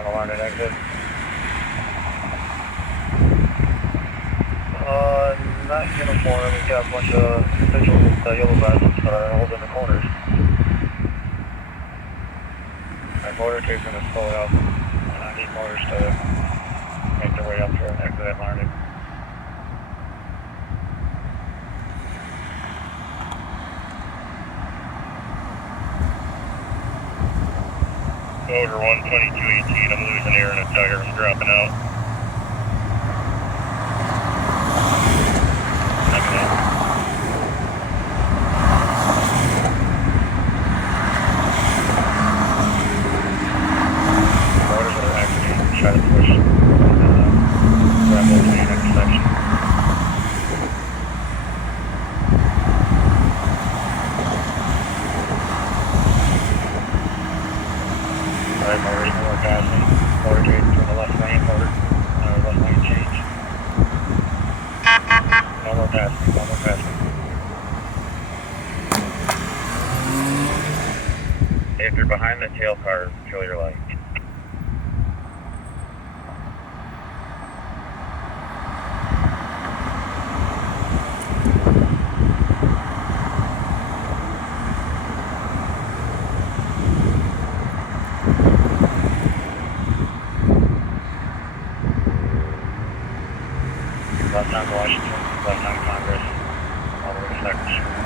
on the line and exit. Not uniform. We've got a bunch of individuals with yellow vests holding the corners. Our motorcade's going to slow it up. And I need motors to make their way up here and exit that line. Over 122.18, I'm losing air in a tire, I'm dropping out. Motors are actually trying to push grab those main intersection. Alright, motors more passing. Motorcade from the left lane, left lane change. No more passing, no more passing. If you're behind the tail car, control your light. Left on Washington, left on Congress, all the way to 2nd Street.